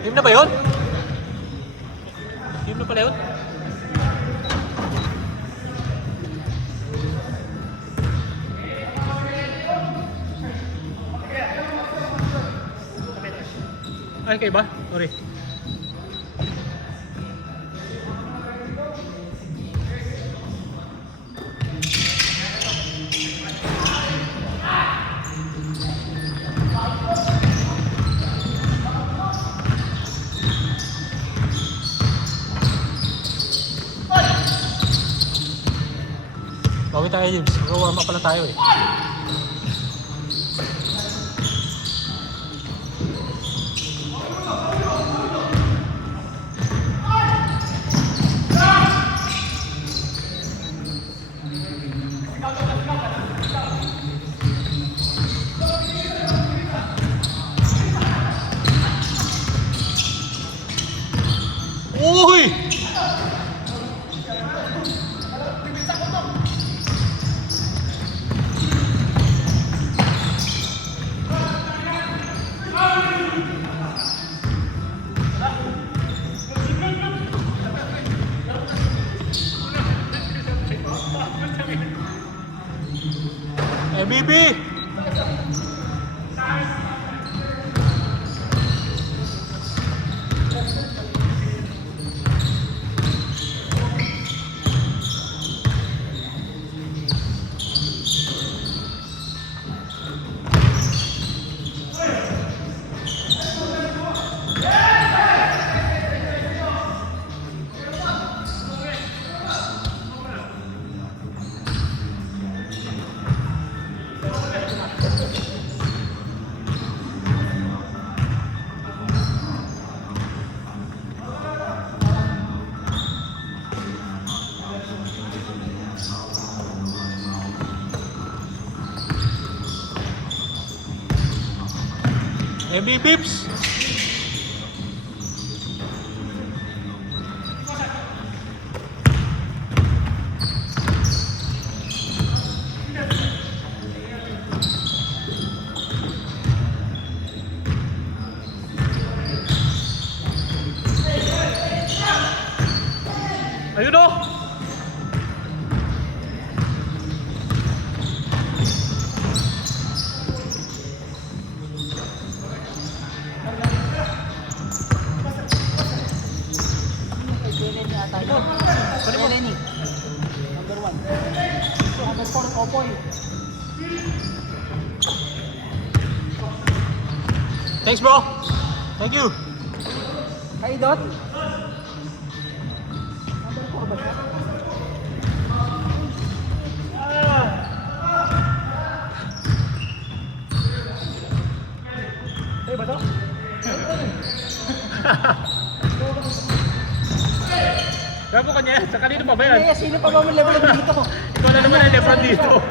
Team na ba yun? Team na pala yun? Ay, kayo ba? Sorry. Bawi tayo, James. Warm up pala tayo eh. Uy! MVP! MB Pips. Ayun o. Lenny. Number 1. Number 4, Opoy. Thanks bro. Thank you. Kay Dot. Number 4 ba siya? Ay ba to? Gago kanya, sa kanino pa ba yan? Ay, sino pa ba mo Lebron dito? Ikaw na naman ang Lebron dito.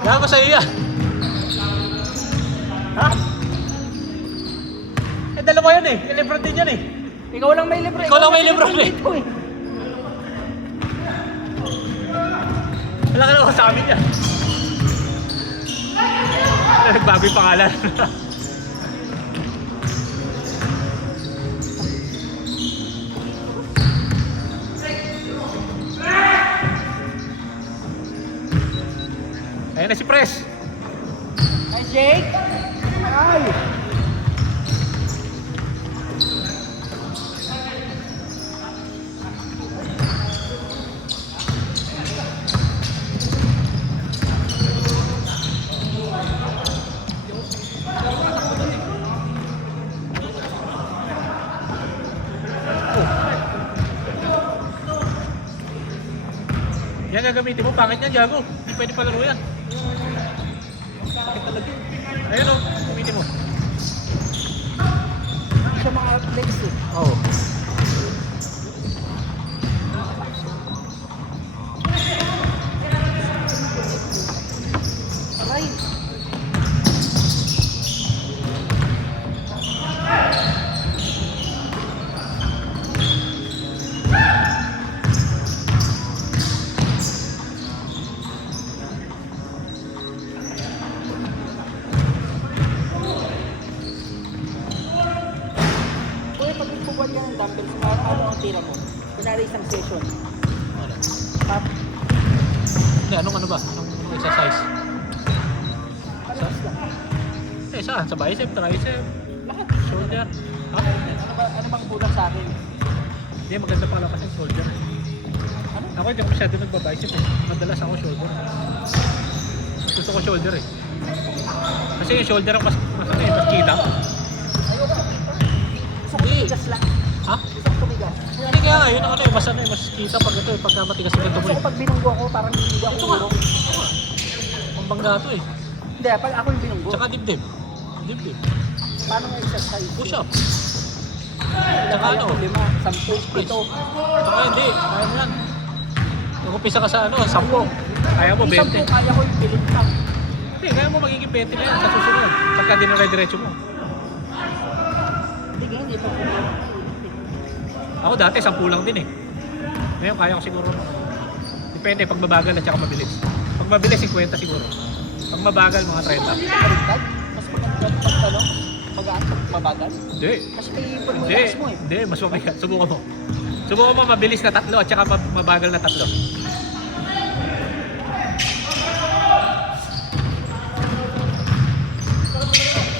Gago sa iya. Ha? Eh dalawa yan eh, yung Lebron din yan eh. Ikaw lang may Lebron. Ikaw lang may Lebron eh. Dito, eh. Wala ka naman sa amin yan. Nagbago yung pangalan. Ayan na si Pres. Ay, Jake. Ay. Yan gagamitin mo, pangit yan, Gago. Hindi pwede palaro yan. Ayun o, gamitin mo. Sa mga legs eh. Oo. Aray. tira mo. Kunwari isang session. Ano? Pap, Hindi, ano ba? Anong exercise? palas lang. Saan? Sa bicep, tricep, Lahat. shoulder. Ha? Ano bang kulang sa akin? Hindi, maganda pala kasi shoulder. Ano? Ako hindi ko masyado nagbabicep eh. Madalas ako shoulder. Gusto ko shoulder eh. Kasi yung shoulder ang mas kita. Ayoko makita. Gusto ko tumigas lang. Ha? Gusto ko tumigas. Hindi kaya nga, yun ang ano eh, mas kita pag ito eh, pagka matigas na ito mo Gusto eh. ko pag binunggo ako, parang binunggo ako Ito nga. urong. Ang bangga ito eh. Hindi, pag ako yung binunggo. Tsaka dibdib. Dibdib. Paano nga exercise? Push up. Tsaka Tsaka ano? 5, 10, 7. Tsaka hindi, kaya mo yan. Nag-upisa ka sa ano, 10. Kaya mo 20. Isang po, kaya ko yung pilit lang. Hindi, kaya mo magiging 20 na yan sa susunod. Pagka dinire-diretso mo. Hindi, hindi pa po. Ako dati 10 lang din eh. Ngayon kaya ko siguro. Depende pag mabagal at saka mabilis. Pag mabilis 50 siguro. Pag mabagal mga 30. Baliktad? Mas maganda pag ano? Magaan, mabagal? Hindi. Kasi may Hindi. pagmulakas mo eh. Hindi, mas mabigat. Subukan mo. Subukan mo mabilis na 3 at saka mabagal na 3.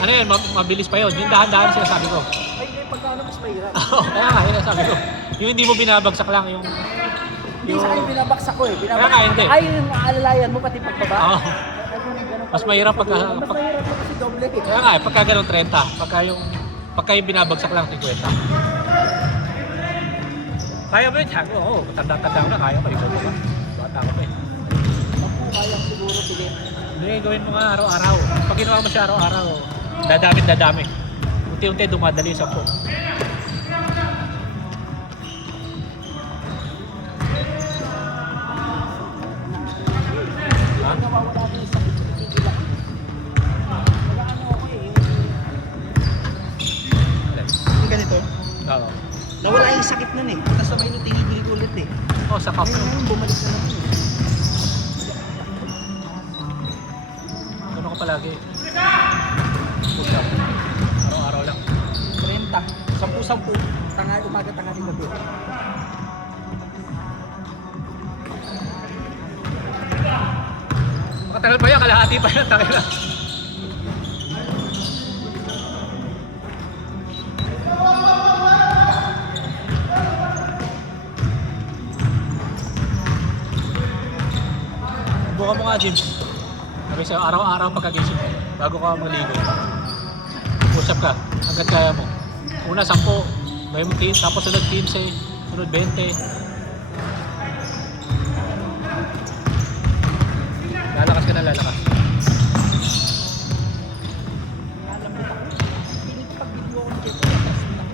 Ano yan? Mabilis pa yun. Yung dahan-dahan sinasabi ko. Ay, hindi, pagka ano, mas mahirap. Kaya nga, yun ang sabi ko. Yung hindi mo binabagsak lang, yung... Hindi sa akin binabaksak ko eh. Kaya nga, hindi. Ay, yung aalalayan mo pati pagbaba. Oo. Ay, ganun Mas pala. mahirap pagka... Mas mahirap mo kasi doble eh. Kaya nga, pagka ganun 30. Pagka yung binabagsak lang 50. Kaya mo yun, Tiago. Oo, tanda-tanda ko na. Kaya ko. Ikaw ba? Bata ko pa eh. Kayang siguro pilit. Hindi, gawin mo nga araw-araw. Pag ginawa mo siya araw-araw, dadami. Unti-unti dumadali sa po. Ha? Nawawala na yung sakit sa titigil ako. Nag-ano ako eh. Yung ganito. Oo. Nawala yung sakit nun eh. Tapos sabay nung tinigil ko ulit eh. Oh, sa cup. Ngayon, bumalik na naman eh. Ganun ko palagi. Push up. Araw-araw lang. 30. 10-10. Tanghali, umaga, tanghali, gabi. Makatagal pa yan, kalahati pa yan. Tagal na. Buka mo nga, Jim. Sabi sa'yo, araw-araw pagkagising mo, bago ka maligo. Push up ka, hanggang kaya mo. Una, 10, gawin mo 10, tapos sunod 15, sunod 20. Lalakas ka na lalakas. Nalambot ako. Pilit pag video ko ng dito, tapos na.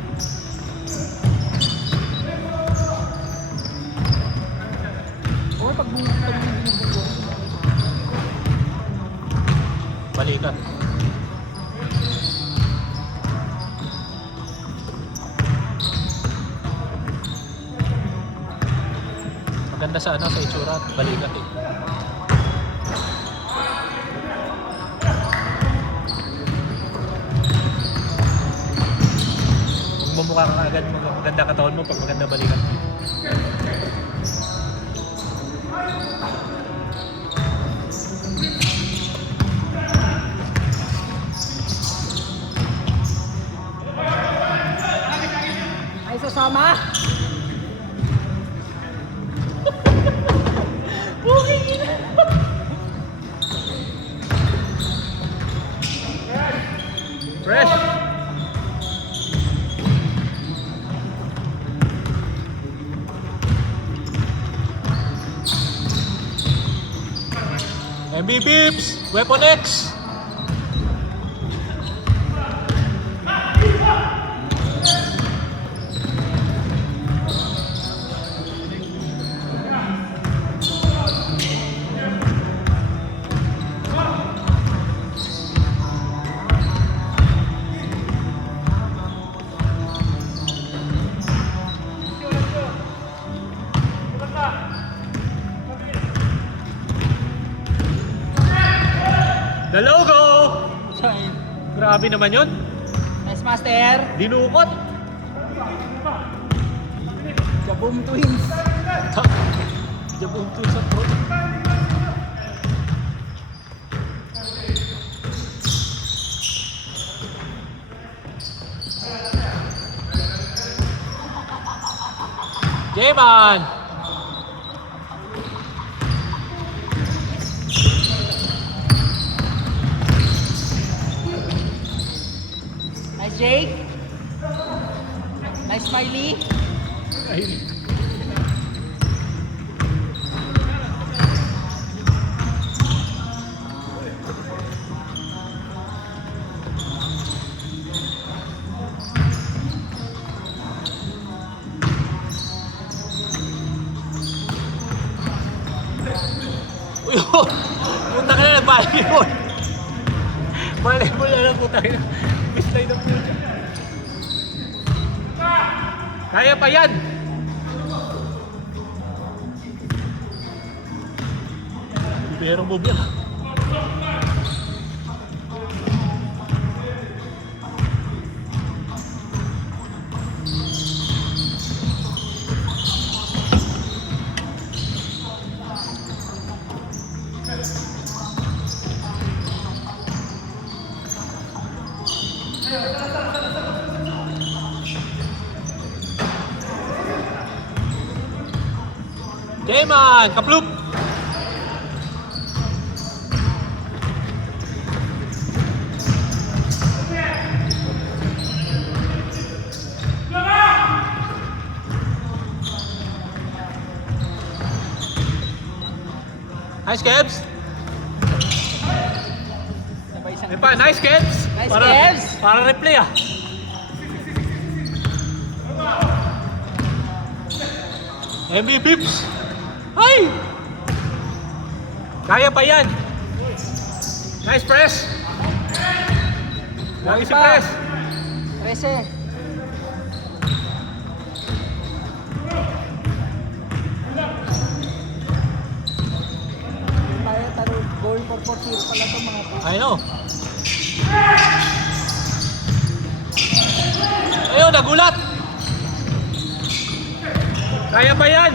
Or pag bumukta mo yung binubunggo. Balikan. Maganda sa ano, sa itsura, balikat eh. Kung mumukha ka agad, maganda katawan mo pag maganda balikat. Ay, sasama! Fresh! MB Pips! Weapon X! The logo! Sorry. Grabe naman yun. Nice, master! Dinukot. Jaboom Twins. Jabunto sa pro. Jayman! Nice Jake. Nice Smiley. Ay, uy, punta ka na nag-volleyball. Volleyball na lang, puta ka na. Mislay na po siya. Kaya pa yan. Pero move yan. Jayman, kaplup! Nice Kebs! Sabay isang... May pa, nice Kebs! Nice Kebs! Para replay ah! MB Bips! Ay! Kaya pa yan! Nice press! Lagi si pa. press! 13. Tayo talo goal for 4-0 pala to mga to. I know. Ayun, nagulat! Kaya pa yan!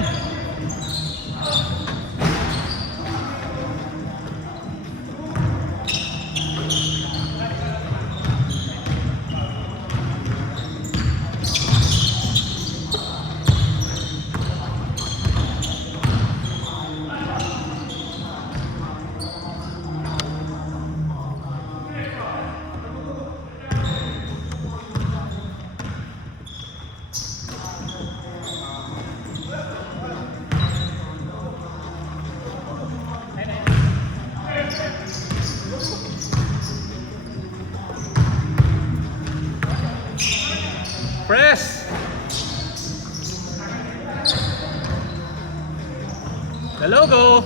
Press! The logo!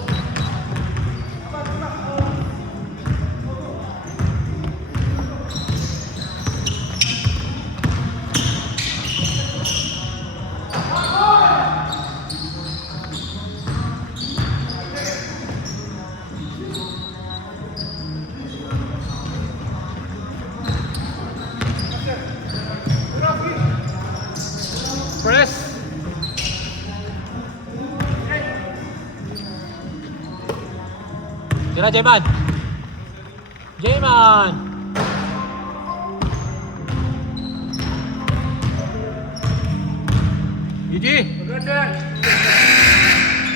Press! Tira, Jayman! Jayman! GG!